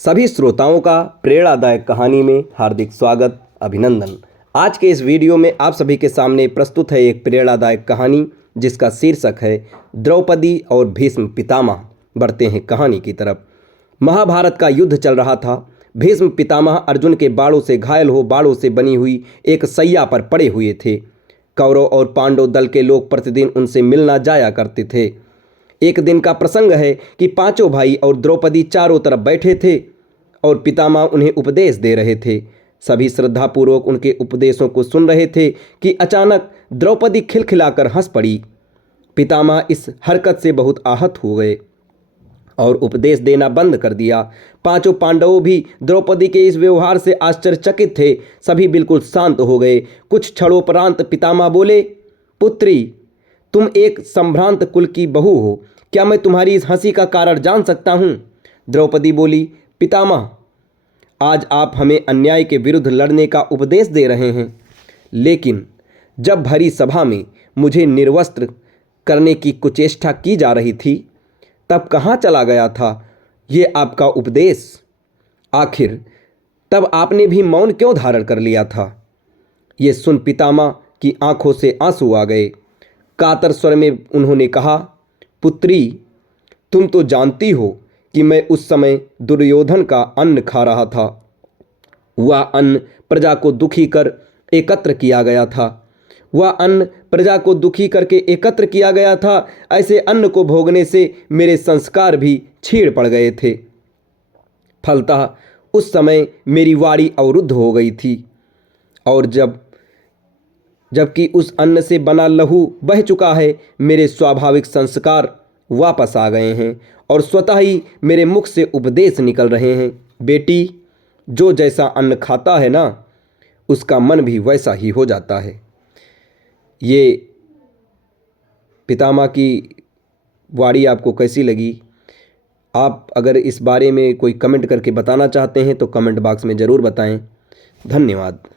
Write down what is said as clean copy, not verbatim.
सभी श्रोताओं का प्रेरणादायक कहानी में हार्दिक स्वागत, अभिनंदन। आज के इस वीडियो में आप सभी के सामने प्रस्तुत है एक प्रेरणादायक कहानी जिसका शीर्षक है द्रौपदी और भीष्म पितामह। बढ़ते हैं कहानी की तरफ। महाभारत का युद्ध चल रहा था। भीष्म पितामह अर्जुन के बाणों से घायल हो बाणों से बनी हुई एक सैया पर पड़े हुए थे। कौरव और पांडव दल के लोग प्रतिदिन उनसे मिलना जाया करते थे। एक दिन का प्रसंग है कि पांचों भाई और द्रौपदी चारों तरफ बैठे थे और पितामह उन्हें उपदेश दे रहे थे। सभी श्रद्धापूर्वक उनके उपदेशों को सुन रहे थे कि अचानक द्रौपदी खिलखिलाकर हंस पड़ी। पितामह इस हरकत से बहुत आहत हो गए और उपदेश देना बंद कर दिया। पांचों पांडवों भी द्रौपदी के इस व्यवहार से आश्चर्यचकित थे। सभी बिल्कुल शांत हो गए। कुछ क्षणोपरांत पितामह बोले, पुत्री, तुम एक संभ्रांत कुल की बहू हो। क्या मैं तुम्हारी इस हंसी का कारण जान सकता हूँ? द्रौपदी बोली, पितामह, आज आप हमें अन्याय के विरुद्ध लड़ने का उपदेश दे रहे हैं, लेकिन जब भरी सभा में मुझे निर्वस्त्र करने की कुचेष्टा की जा रही थी, तब कहाँ चला गया था ये आपका उपदेश? आखिर तब आपने भी मौन क्यों धारण कर लिया था? ये सुन पितामह की आंखों से आंसू आ गए। कातर स्वर में उन्होंने कहा, पुत्री, तुम तो जानती हो कि मैं उस समय दुर्योधन का अन्न खा रहा था। वह अन्न प्रजा को दुखी कर एकत्र किया गया था। वह अन्न प्रजा को दुखी करके एकत्र किया गया था। ऐसे अन्न को भोगने से मेरे संस्कार भी छीड़ पड़ गए थे। फलतः उस समय मेरी वाणी अवरुद्ध हो गई थी और जबकि उस अन्न से बना लहू बह चुका है, मेरे स्वाभाविक संस्कार वापस आ गए हैं और स्वतः ही मेरे मुख से उपदेश निकल रहे हैं। बेटी, जो जैसा अन्न खाता है ना, उसका मन भी वैसा ही हो जाता है। ये पितामह की वाणी आपको कैसी लगी? आप अगर इस बारे में कोई कमेंट करके बताना चाहते हैं तो कमेंट बॉक्स में ज़रूर बताएं। धन्यवाद।